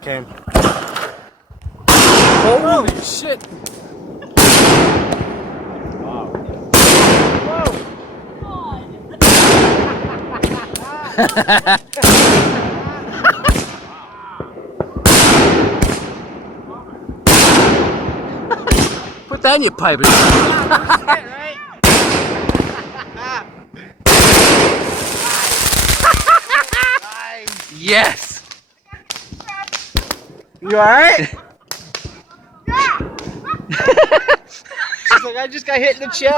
Came. Holy shit! Put that in your pipe. Yes! You alright? She's like, I just got hit in the chest.